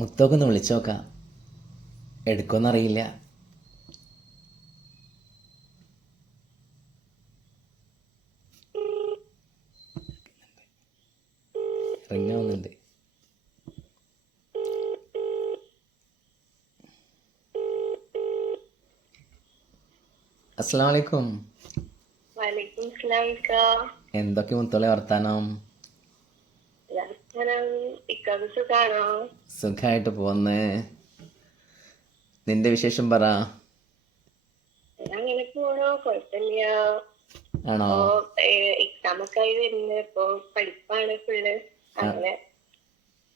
മുത്തൊക്കെ ഒന്ന് വിളിച്ചു നോക്കാം. എടുക്കുമെന്നറിയില്ല റിങ്ങാവുന്നുണ്ട് അസ്സാം വലൈക്കും വലൈക്കും സ്ലാം ഇക്ക എന്തൊക്കെ മുത്തോളെ വർത്താനം? നമസ്കാരം പോന്നേ. നിന്റെ വിശേഷം പറ. ആണോ?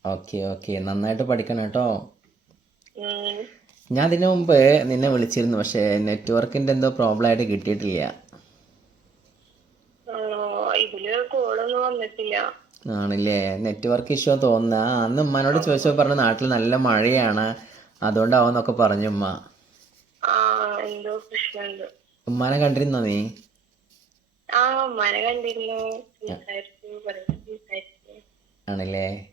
Okay okay. നന്നായിട്ട് പഠിക്കണം കേട്ടോ. ഞാൻ ഇതിനു മുമ്പ് നിന്നെ വിളിച്ചിരുന്നു. പക്ഷേ നെറ്റ്വർക്കിന്റെ എന്തോ പ്രോബ്ലം ആയിട്ട് കിട്ടിയിട്ടില്ല. ഇതിൽ കോളൊന്നും വന്നിട്ടില്ല. ആണല്ലേ? നെറ്റ്വർക്ക് ഇഷ്യൂ തോന്നുന്ന. അന്ന് ഉമ്മാനോട് ചോദിച്ചപ്പോൾ പറഞ്ഞു നാട്ടിൽ നല്ല മഴയാണ്. അതുകൊണ്ടാവുന്നൊക്കെ പറഞ്ഞു ഉമ്മ. ആ എന്തോ പ്രശ്നമുണ്ട്. ഉമ്മാനെ കണ്ടിരുന്നോ നീ? ആ കണ്ടിരുന്നു. ആണല്ലേ?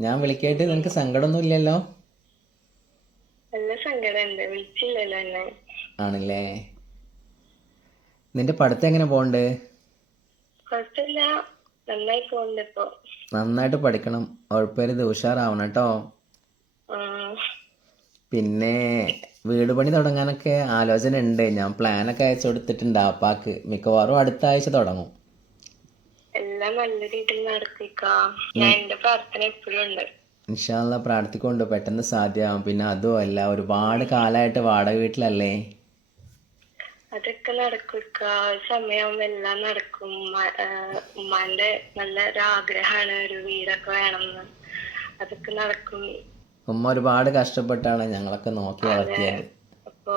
ഞാൻ വിളിക്കായിട്ട് നിനക്ക് സങ്കടമൊന്നും ഇല്ലല്ലോ? ആണല്ലേ? നിന്റെ പഠിത്തം എങ്ങനെ പോണ്ട് കുഴപ്പമില്ല. നന്നായിട്ട് പഠിക്കണം. ഉഴപ്പരുത് ഉഷാറാവണം കേട്ടോ. പിന്നെ വീട് പണി തുടങ്ങാനൊക്കെ ആലോചന ഉണ്ട് ഞാൻ പ്ലാനൊക്കെ അയച്ചു കൊടുത്തിട്ടുണ്ട് അപ്പാക്ക് മിക്കവാറും അടുത്ത ആഴ്ച തുടങ്ങും. എല്ലാം നല്ല രീതിയിൽ നടത്തിക്ക. ഞാൻ എന്റെ പ്രാർത്ഥന എപ്പോഴും ഉണ്ട്. ഇൻഷാല്ല പ്രാർത്ഥിക്കൊണ്ട് പെട്ടെന്ന് സാധ്യമാവും. പിന്നെ അതുമല്ല ഒരുപാട് കാലമായിട്ട് വാടക വീട്ടിലല്ലേ? അതൊക്കെ നടക്കുക സമയമാകുമ്പോ എല്ലാം നടക്കും. ഉമ്മാന്റെ നല്ല ഒരു ആഗ്രഹമാണ് ഒരു വീടൊക്കെ വേണമെന്ന്. അതൊക്കെ നടക്കും. ഉമ്മ ഒരുപാട് കഷ്ടപ്പെട്ടാണ് ഞങ്ങളൊക്കെ നോക്കി വളർത്തിയത്. അപ്പോ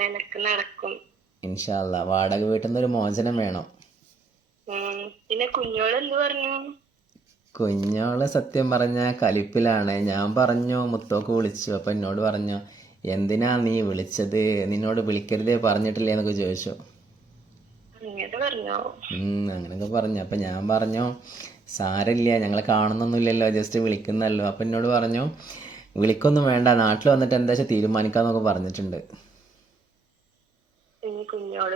എനക്ക് നടക്കും. ഇൻഷാല്ല വാടക വീട്ടിൽ നിന്ന് ഒരു മോചനം വേണം. പിന്നെ കുഞ്ഞോൾ എന്ത് പറഞ്ഞു? കുഞ്ഞോൾ സത്യം പറഞ്ഞ കലിപ്പിലാണ്. ഞാൻ പറഞ്ഞു മുത്തോക്ക് വിളിച്ചു അപ്പൊ എന്നോട് പറഞ്ഞു എന്തിനാ നീ വിളിച്ചത്? നിന്നോട് വിളിക്കരുതേ പറഞ്ഞിട്ടില്ലേ എന്നൊക്കെ ചോദിച്ചു. അങ്ങനെയൊക്കെ പറഞ്ഞു. അപ്പം ഞാൻ പറഞ്ഞു സാരമില്ല ഞങ്ങളെ കാണുന്നൊന്നുമില്ലല്ലോ ജസ്റ്റ് വിളിക്കുന്നല്ലോ. അപ്പം എന്നോട് പറഞ്ഞു വിളിക്കൊന്നും വേണ്ട നാട്ടിൽ വന്നിട്ട് എന്താ വെച്ചാൽ തീരുമാനിക്കാന്നൊക്കെ പറഞ്ഞിട്ടുണ്ട്.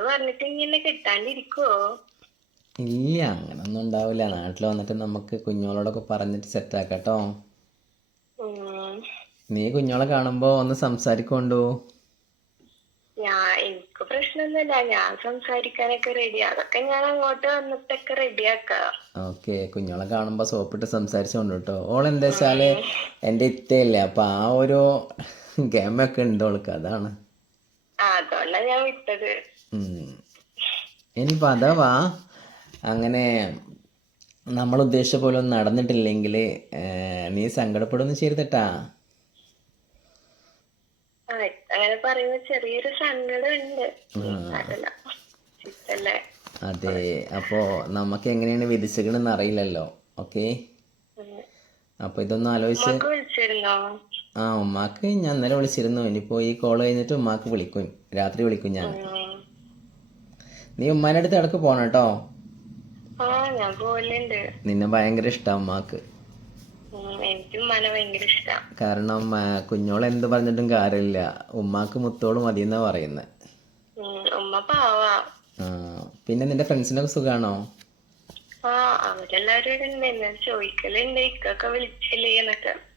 പറഞ്ഞിട്ട് ഇങ്ങനെ കിട്ടാണ്ടിരിക്കുവോ? ഇല്ല അങ്ങനൊന്നും ഉണ്ടാവില്ല. നാട്ടിൽ വന്നിട്ട് നമുക്ക് കുഞ്ഞോളോടൊക്കെ പറഞ്ഞിട്ട് സെറ്റ് കേട്ടോ. ഉം. നീ കുഞ്ഞോളെ കാണുമ്പോ ഒന്ന് സംസാരിക്കൊണ്ടോ? ഞാൻ എനിക്ക് പ്രശ്നമൊന്നുമില്ല ഞാൻ സംസാരിക്കാനൊക്കെ റെഡി അതൊക്കെ ഞാൻ അങ്ങോട്ട് വന്നിട്ടൊക്കെ റെഡിയാക്കാം ഓക്കെ കുഞ്ഞോളെ കാണുമ്പോ സോപ്പിട്ട് സംസാരിച്ചോണ്ട് കേട്ടോ ഓൾ എന്താ വെച്ചാൽ എന്റെ ഇത്തയല്ലേ അപ്പൊ ആ ഒരു ഗെയിമൊക്കെ ഉണ്ട് ഓൾക്ക് അതാണ്. അതുകൊണ്ടാണ് ഞാൻ വിട്ടത്. ഇനിയിപ്പോ അഥവാ അങ്ങനെ നമ്മൾ ഉദ്ദേശിച്ച പോലെ ഒന്നും നടന്നിട്ടില്ലെങ്കിൽ നീ സങ്കടപ്പെടുന്നു ചെയ്തിട്ടാ ആ അങ്ങനെ പറയുമ്പോ ചെറിയൊരു സങ്കടമുണ്ട് അതെ അപ്പോ നമുക്ക് എങ്ങനെയാണ് വിധിച്ചിരിക്കണെന്ന് അറിയില്ലല്ലോ ഓക്കെ? അപ്പൊ ഇതൊന്നും ആലോചിച്ച് ആ ഉമ്മാക്ക് ഞാൻ ഇന്നലെ വിളിച്ചിരുന്നു. ഇനിയിപ്പോ ഈ കോൾ കഴിഞ്ഞിട്ട് ഉമ്മാക്ക് വിളിക്കും. രാത്രി വിളിക്കും ഞാൻ. നീ ഉമ്മാന്റെ അടുത്ത് ഇടയ്ക്ക് പോണം കേട്ടോ. ആ ഞാൻ പോലുണ്ട് നിന്നെ ഭയങ്കര ഇഷ്ടമാണ് ഉമ്മാക്ക് എനിക്കും ഉമ്മാനെ ഭയങ്കര ഇഷ്ടാ കാരണം കുഞ്ഞോൾ എന്ത് പറഞ്ഞിട്ടും കാര്യമില്ല. ഉമ്മാക്ക് മുത്തോൾ മതി എന്നാ പറയുന്നത് പിന്നെ നിന്റെ ഫ്രണ്ട്സിനൊക്കെ സുഖാണോ?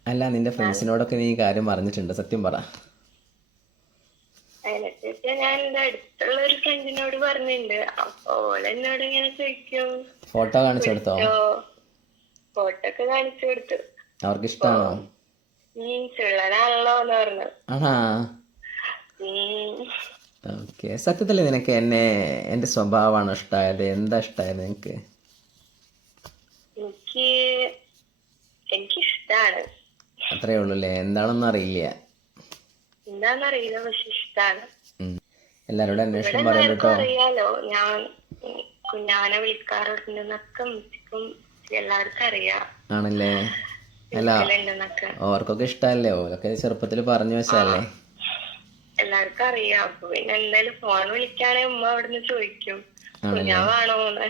അല്ല നിന്റെ ഫ്രണ്ട്സിനോടൊക്കെ നീ കാര്യം പറഞ്ഞിട്ടുണ്ട്. സത്യം പറ. ഫോട്ടോ കാണിച്ചു കൊടുത്തോ ഫോട്ടോ ഒക്കെ കാണിച്ചു കൊടുത്തു. അവർക്ക് ഇഷ്ടമാണോ ചുള്ളനാണല്ലോ എന്ന് പറഞ്ഞു. ആണാ? ഓക്കെ. സത്യത്തിൽ നിനക്ക് എന്നെ എന്റെ സ്വഭാവമാണ് ഇഷ്ടമായത് എന്താ ഇഷ്ടമായത് നിനക്ക്? എനിക്ക് എനിക്കിഷ്ടാണ്. അത്രേ ഉള്ളൂ അല്ലേ എന്താണെന്ന് അറിയില്ല. എന്താന്നറിയില്ല പക്ഷെ ഇഷ്ടാണ്. എല്ലാരോടും അന്വേഷണം പറയാൻ കേട്ടോ. അറിയാലോ ഞാൻ കുഞ്ഞാനെ വിളിക്കാറുണ്ടെന്നൊക്കെ മിക്കും എല്ലാവർക്കും അറിയാം. ആണല്ലേ? അല്ല അവർക്കൊക്കെ ഓർക്കൊക്കെ ഇഷ്ടമല്ലേ? ഓരൊക്കെ ചെറുപ്പത്തിൽ പറഞ്ഞു വെച്ചല്ലേ എല്ലാവർക്കും അറിയാം. അപ്പൊ പിന്നെ എന്തായാലും ഫോൺ വിളിക്കാനേ ഉമ്മ അവിടുന്ന് ചോദിക്കും. കുഞ്ഞാവാണോന്ന്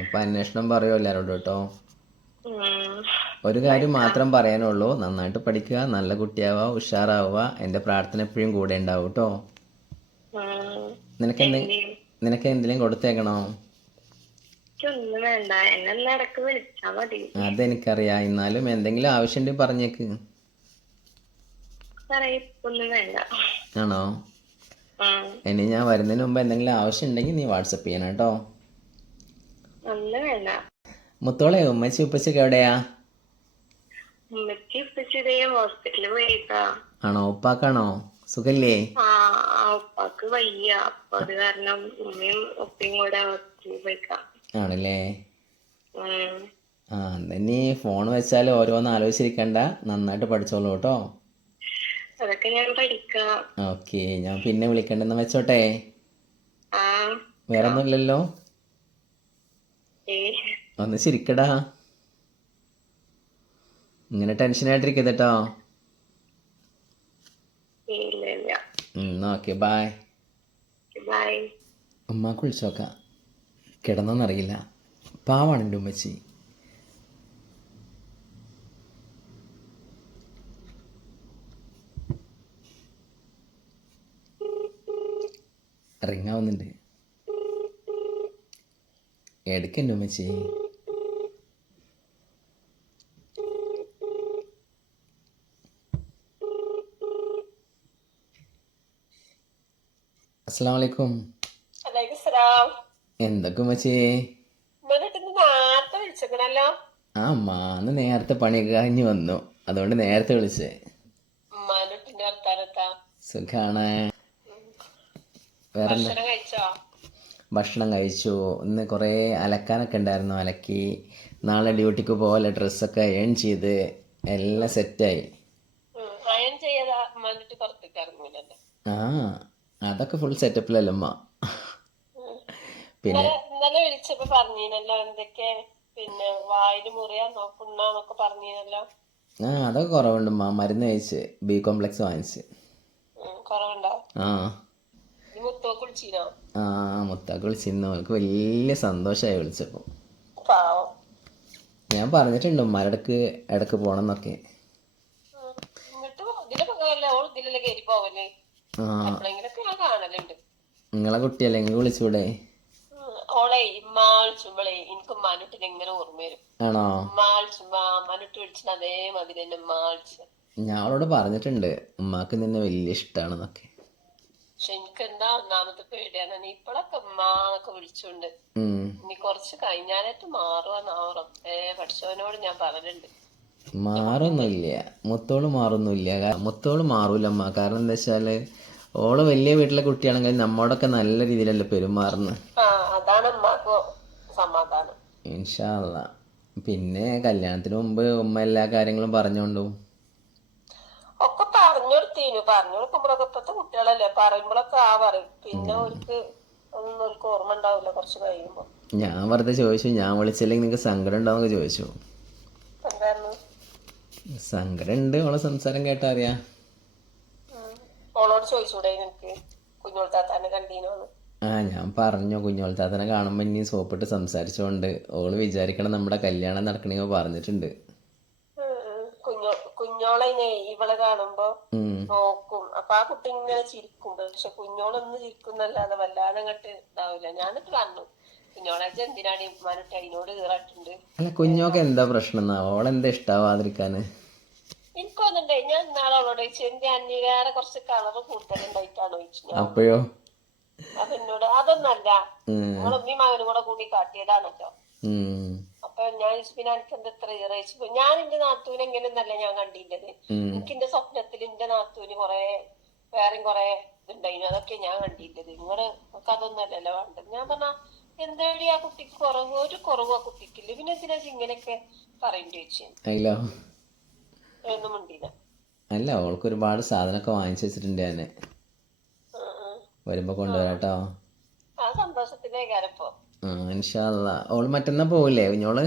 അപ്പൊ അന്വേഷണം പറയോ എല്ലാരോടും കേട്ടോ. ഒരു കാര്യം മാത്രം പറയാനുള്ളൂ. നന്നായിട്ട് പഠിക്കുക നല്ല കുട്ടിയാവുക ഉഷാറാവുക. എന്റെ പ്രാർത്ഥന എപ്പോഴും കൂടെ ഉണ്ടാവും കേട്ടോ. നിനക്ക് എന്തെങ്കിലും. നിനക്ക് എന്തെങ്കിലും കൊടുത്തേക്കണോ? എനിക്കൊന്നും വേണ്ട. എന്നെ ഒന്ന് ഇടയ്ക്ക് വിളിച്ചാ മതി. അതെനിക്കറിയാം. എന്നാലും എന്തെങ്കിലും ആവശ്യമുണ്ടെങ്കിൽ പറഞ്ഞേക്ക്. വേണ്ട. ആണോ. ഇനി ഞാൻ വരുന്നതിന് മുമ്പ് എന്തെങ്കിലും ആവശ്യം ഉണ്ടെങ്കിൽ നീ വാട്സപ്പ് ചെയ്യണം കേട്ടോ. ഒന്നും വേണ്ട. മുത്തോളെ ഉമ്മച്ചി ഉപ്പച്ചൊക്കെ എവിടെയാ? ഉമ്മച്ചി ഇപ്പച്ചിതേ ഹോസ്പിറ്റലിൽ പോയിക്കാ. ആണോ? ഉപ്പാക്കാണോ? സുഖല്ലേ? ഉപ്പാക്ക് വയ്യ. അപ്പൊ അത് കാരണം ഉമ്മയും ഉപ്പയും കൂടെ ഹോസ്പിറ്റലിൽ പോയിക്കാം. ആണല്ലേ? ആ എന്നാ നീ ഫോൺ വെച്ചാൽ ഓരോന്ന് ആലോചിച്ചിരിക്കണ്ട. നന്നായിട്ട് പഠിച്ചോളൂ കേട്ടോ. അതൊക്കെ ഞാൻ പഠിക്കാം. ഓക്കെ ഞാൻ പിന്നെ വിളിക്കണ്ടെന്ന് വെച്ചോട്ടെ. വേറെ ഒന്നുമില്ലല്ലോ ഒന്ന് ശരിക്കടാ ഇങ്ങനെ ടെൻഷനായിട്ടിരിക്കരുത് കേട്ടോ. ഇല്ല ഇല്ല. ഓക്കെ ബായ് ബായ് ഉമ്മാക്ക് വിളിച്ചോക്കാം കിടന്നോന്നറിയില്ല പാവാണ് എന്റെ ഉമ്മച്ചി. റിങ്ങാവുന്നുണ്ട് എടുക്കണ്ട ഉമ്മച്ചി. അസ്സാം വലൈക്കും എന്തൊക്കെ മച്ചേ ആ മാന്ന് നേരത്തെ പണിയൊക്കെ കഴിഞ്ഞ് വന്നു. അതുകൊണ്ട് നേരത്തെ വിളിച്ചേ. സുഖാണ്. വേറെ ഭക്ഷണം കഴിച്ചോ? ഇന്ന് കുറേ അലക്കാനൊക്കെ ഉണ്ടായിരുന്നു അലക്കി. നാളെ ഡ്യൂട്ടിക്ക് പോലെ ഡ്രസ്സൊക്കെ ഏൺ ചെയ്ത് എല്ലാം സെറ്റായി. ആ അതൊക്കെ ഫുൾ സെറ്റപ്പിലല്ലേ അമ്മ പിന്നെ ഇന്നലെ വിളിച്ചപ്പോ പറഞ്ഞീനല്ലോ എന്തൊക്കെ പിന്നെ വായിൽ മുറിയാ നോക്കുന്നൊക്കെ പറഞ്ഞീനല്ലോ ആ അതൊക്കെ കുറവുണ്ട്. മരുന്ന് കഴിച്ച് ബി കോംപ്ലക്സ് വാങ്ങിച്ച്. കുറവുണ്ടോ? ആ. ആ മുത്താക്ക് വിളിച്ചിരുന്നു. അവൾക്ക് വലിയ സന്തോഷമായി വിളിച്ചപ്പോൾ പാവം. ഞാൻ പറഞ്ഞിട്ടുണ്ട് ഉമ്മാരടക്ക് ഇടയ്ക്ക് പോണം എന്നൊക്കെ നിങ്ങളെ കുട്ടിയല്ലേ? നിങ്ങൾ വിളിച്ചൂടെ? ഓളെ ഇമ്മാൾ ചുമ്മളെ എനിക്ക് മനുട്ടിന് എങ്ങനെ ഓർമ്മ വരും. ആണോ? ഉമ്മ വിളിച്ചുമ്പോ അമ്മാനുട്ടി വിളിച്ചിട്ട് അതേമാതിരി തന്നെ ഞാൻ അവളോട് പറഞ്ഞിട്ടുണ്ട് ഉമ്മാക്ക് നിന്നെ വലിയ ഇഷ്ടാണെന്നൊക്കെ. പക്ഷെ എനിക്ക് എന്താ ഒന്നാമത്തെ പേടിയാണ് നീ ഇപ്പോഴൊക്കെ ഉമ്മാന്നൊക്കെ വിളിച്ചോണ്ട് നീ കുറച്ച് കഴിഞ്ഞാലായിട്ട് മാറുവാന്നാവണം ഏ പഠിച്ചവനോട് ഞാൻ പറഞ്ഞിട്ടുണ്ട്. മാറൊന്നുമില്ല. മുത്തോൾ മാറൊന്നുമില്ല. മുത്തോൾ മാറൂല അമ്മ കാരണം എന്താ വെച്ചാൽ ഓൾ വലിയ വീട്ടിലെ കുട്ടിയാണെങ്കിൽ നമ്മോടൊക്കെ നല്ല രീതിയിലല്ലേ പെരുമാറുന്നത് അതാണ് ഉമ്മാക്ക് സമാധാനം. ഇൻഷാല്ല പിന്നെ കല്യാണത്തിന് മുമ്പ് ഉമ്മ എല്ലാ കാര്യങ്ങളും പറഞ്ഞോണ്ടു? ഒക്കെ പറഞ്ഞു കൊടുത്തേനു പറഞ്ഞു കൊടുക്കുമ്പോഴൊക്കെ ഇപ്പത്തെ കുട്ടികളല്ലേ പറയുമ്പോഴൊക്കെ ആ പറയും. പിന്നെ ഓർക്ക് ഒന്നും ഓർക്ക് ഓർമ്മ ഉണ്ടാവില്ല കുറച്ച് കഴിയുമ്പോ. ഞാൻ വെറുതെ ചോദിച്ചു. ഞാൻ വിളിച്ചില്ലെങ്കിൽ നിങ്ങൾക്ക് സങ്കടം ഉണ്ടാവുന്നൊക്കെ ചോദിച്ചു. എന്തായിരുന്നു? സങ്കടം ഉണ്ട്. ഓളെ സംസാരം കേട്ടാ അറിയാ. ഓളോട് ചോദിച്ചൂടെ നിനക്ക്? കുഞ്ഞോൾ താത്താനെ കണ്ടീനോന്ന് ആ ഞാൻ പറഞ്ഞു കുഞ്ഞോളത്താത്തനെ കാണുമ്പോൾ ഇനി സോപ്പിട്ട് സംസാരിച്ചോണ്ട്. ഓൾ വിചാരിക്കണം നമ്മുടെ കല്യാണം നടക്കണെങ്കിൽ പറഞ്ഞിട്ടുണ്ട്. കുഞ്ഞോളെ ഇവളെ കാണുമ്പോ നോക്കും. അപ്പൊ ആ കുട്ടി ഇങ്ങനെ ചിരിക്കും. പക്ഷെ കുഞ്ഞോളൊന്നും ചിരിക്കുന്നല്ലാതെ വല്ലാതെ അങ്ങോട്ട് ഇതാവില്ല ഞാനിട്ട് പറഞ്ഞു കുഞ്ഞോളാച്ച എന്തിനാണ് ഇമ്മാനിട്ട് അതിനോട് കീറാട്ടുണ്ട് അല്ല കുഞ്ഞോക്ക് എന്താ പ്രശ്നം അവളെന്താ ഓളെന്താ ഇഷ്ടാവാതിരിക്കാന്? എനിക്കൊന്നുണ്ടായി ഞാൻ നാളെ അവളോട് ചോദിച്ചു എന്റെ അന്യവേറെ കുറച്ച് കളറ് കൂടുതലുണ്ടായിട്ടാണോ ചോദിച്ചു അപ്പോഴോ? അപ്പൊ എന്നോട് അതൊന്നല്ല നമ്മളെ മകനും കൂടെ കൂടി കാട്ടിയതാണല്ലോ. അപ്പൊ ഞാൻ പിന്നെ എനിക്ക് എന്താ ഇത്ര ഞാൻ എന്റെ നാത്തൂന് എങ്ങനെയെന്നല്ല ഞാൻ കണ്ടില്ലത്. ഉം. എനിക്ക് എന്റെ സ്വപ്നത്തിൽ എന്റെ നാത്തൂന് കൊറേ വേറെയും കൊറേ ഇതുണ്ടായിരുന്നു. അതൊക്കെ ഞാൻ കണ്ടില്ലത്. നിങ്ങൾ അതൊന്നല്ലല്ലോ വേണ്ടത്. ഞാൻ പറഞ്ഞ എന്തായാലും ആ കുട്ടിക്ക് കുറവ്? ഒരു കുറവ് ആ കുട്ടിക്കില്ല? പിന്നെ എന്തിനാ ഇങ്ങനെയൊക്കെ പറയേണ്ടി വെച്ചു ഒന്നും മുണ്ടില്ല അല്ല ഓൾക്ക് ഒരുപാട് സാധനമൊക്കെ വാങ്ങിച്ചു വെച്ചിട്ടുണ്ട് ഞാൻ വരുമ്പോ കൊണ്ടുവരാട്ടോ. ഓൾ മറ്റന്നാ പോവില്ലേ കുഞ്ഞോൾ?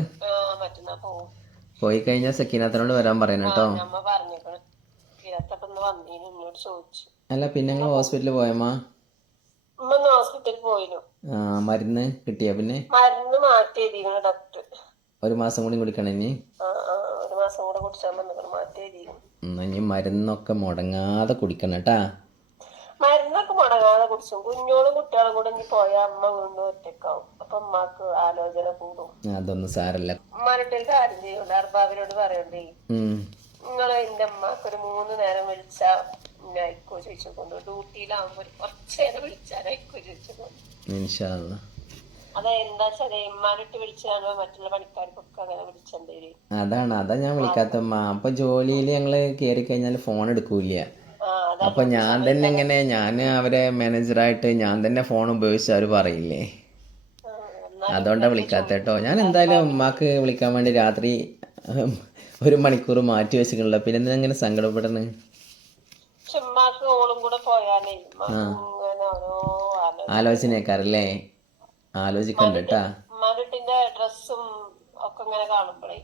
പോയി കഴിഞ്ഞാ സക്കീനത്തിനോട് വരാൻ പറയണം കേട്ടോ. അല്ല പിന്നെ ഞങ്ങൾ ഹോസ്പിറ്റലിൽ പോയമ്മ ആ മരുന്ന് കിട്ടിയ പിന്നെ? ഒരു മാസം കൂടി കുടിക്കണം ഇനി. ഇനി മരുന്നൊക്കെ മുടങ്ങാതെ കുടിക്കണം കേട്ടാ. കുടിച്ചും കുഞ്ഞോളും കുട്ടികളും കൂടെ ഇനി പോയാൽ അമ്മ വീണ്ടും ഒറ്റക്കാവും. അപ്പൊ അമ്മയ്ക്ക് ആലോചന കൂടും. അതൊന്നും സാരല്ല. ഉമ്മാനിട്ട് കാര്യം ചെയ്യൂല. അർബാബിനോട് പറയണ്ടേ. നിങ്ങൾ എന്റെ അമ്മയ്ക്ക് ഒരു മൂന്ന് നേരം വിളിച്ചാ അയക്കോ? ചോദിച്ചുകൊണ്ട് ഡ്യൂട്ടിയിലാവുമ്പോ ഒരു കുറച്ച് നേരം വിളിച്ചാൽ അയക്കോ ചോദിച്ചു കൊണ്ടു അതാണ്. അതാ ഞാൻ വിളിക്കാത്ത അപ്പൊ ജോലിയിൽ ഞങ്ങൾ കേറി കഴിഞ്ഞാൽ ഫോൺ എടുക്കൂല അപ്പൊ ഞാൻ തന്നെ ഇങ്ങനെ ഞാൻ അവരെ മാനേജറായിട്ട് ഞാൻ തന്നെ ഫോൺ ഉപയോഗിച്ച് അവർ പറയില്ലേ? അതുകൊണ്ടാണ് വിളിക്കാത്ത കേട്ടോ ഞാൻ എന്തായാലും ഉമ്മാക്ക് വിളിക്കാൻ വേണ്ടി രാത്രി ഒരു മണിക്കൂർ മാറ്റി വെച്ചിട്ടുള്ള പിന്നെ എന്താ ഇങ്ങനെ സങ്കടപ്പെടുന്നു പക്ഷെ ഉമ്മാക്ക് ഓളും കൂടെ പോയാലേ ഉമ്മാക്ക് ഇങ്ങനെ ഓരോ ആലോചന ആലോചനയൊക്കെ ആലോചിക്കണ്ട കേട്ടാ ഡ്രസ്സും ഒക്കെ ഇങ്ങനെ കാണുമ്പോഴേ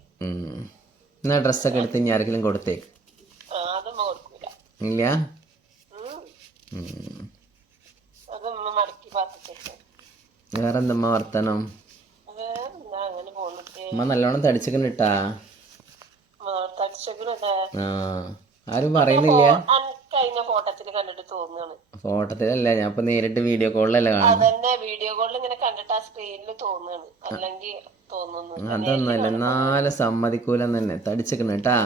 എന്നാ ഡ്രസ്സൊക്കെ എടുത്ത് ഇനി ആർക്കെങ്കിലും കൊടുത്തേ? ഇല്ല. വേറെന്തമ്മ വർത്തനം? അമ്മ നല്ലോണം ആ ആരും പറയുന്നില്ല? ഫോട്ടത്തിലല്ല ഞാൻ ഇപ്പൊ നേരിട്ട് വീഡിയോ കോളിലല്ല കാണുന്നത്. അതന്നെ വീഡിയോ കോളിൽ ഇങ്ങനെ കണ്ടിട്ട് ആ സ്ക്രീനിൽ തോന്നുകയാണ് അല്ലെങ്കിൽ തോന്നുന്നു. അതൊന്നുമല്ല എന്നാലും സമ്മതിക്കൂലെന്ന് തന്നെ. തടിച്ചിക്കണ കേട്ടാ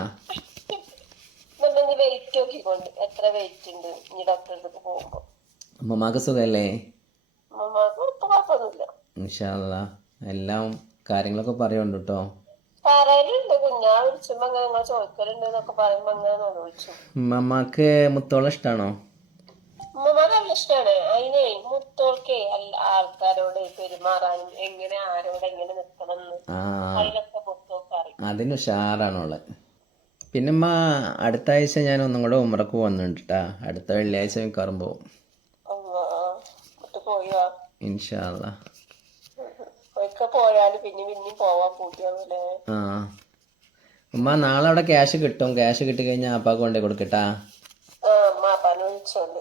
എന്നുണ്ടെങ്കിൽ വെയിറ്റ് നോക്കിക്കൊണ്ട് എത്ര വെയിറ്റ് ഉണ്ട്? ഇനി ഡോക്ടറെ അടുത്ത് പോകുമ്പോ. അമ്മമാക്ക് സുഖല്ലേ? അമ്മമാർക്ക് ഇപ്പൊ കുഴപ്പമൊന്നുമില്ല. ഇൻഷാല്ല എല്ലാം കാര്യങ്ങളൊക്കെ പറയുന്നുണ്ട് കേട്ടോ പറയലുണ്ട്. കുഞ്ഞാ വിളിച്ചുമ്പോ അങ്ങനെ നിങ്ങൾ ചോദിക്കലുണ്ട് എന്നൊക്കെ പറയുമ്പോ അങ്ങനെ വിളിച്ചു ഉമ്മമാക്ക് മുത്തോളം ഇഷ്ടാണോ? ഉമ്മമാക്ക് നല്ല ഇഷ്ടമാണ് അതിനെ മുത്തോൾക്കേ അല്ല ആൾക്കാരോട് പെരുമാറാനും എങ്ങനെ ആരോട് എങ്ങനെ നിക്കണം എന്ന് ആ. അതിലൊക്കെ മുത്തോൾക്ക് അറിയാം. അതിന് ഉഷാറാണുള്ളത് പിന്നെ അമ്മ അടുത്ത ആഴ്ച ഞാൻ ഒന്നും കൂടെ ഉമ്രക്ക് പോകുന്നുണ്ട് കേട്ടാ അടുത്ത വെള്ളിയാഴ്ച മിക്കവാറും ഇൻഷാല്ല പൂട്ടിയാവൂലേ ആ. ഉമ്മ നാളെ അവിടെ ക്യാഷ് കിട്ടും. ക്യാഷ് കിട്ടി കഴിഞ്ഞാൽ അപ്പാക്ക് കൊണ്ടേ കൊടുക്കട്ടാ.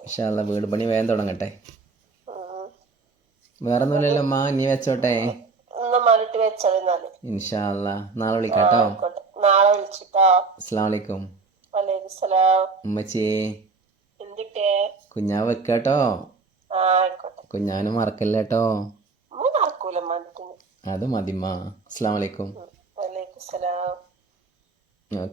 ഇൻഷാല്ല വീട് പണി വേഗം തുടങ്ങട്ടെ. വേറെ ഒന്നുമില്ലല്ലോ അമ്മ നീ വെച്ചോട്ടെ. ഇൻഷാല്ല നാളെ വിളിക്കാട്ടോ. നാളെ വിളിച്ചിട്ടോ? അസ്സാം വലൈക്കും വലൈക്കും സലാം ഉമ്മച്ചിയെ. എന്തിട്ടേ? കുഞ്ഞാവ് വെക്കാട്ടോ. ആ ആയിക്കോട്ടെ. കുഞ്ഞാനും മറക്കല്ലേട്ടോ. കേട്ടോ മറക്കൂല മണിട്ടിന് അത് മതിമ്മ. അസ്സാം വലൈക്കും വലൈക്കും സലാം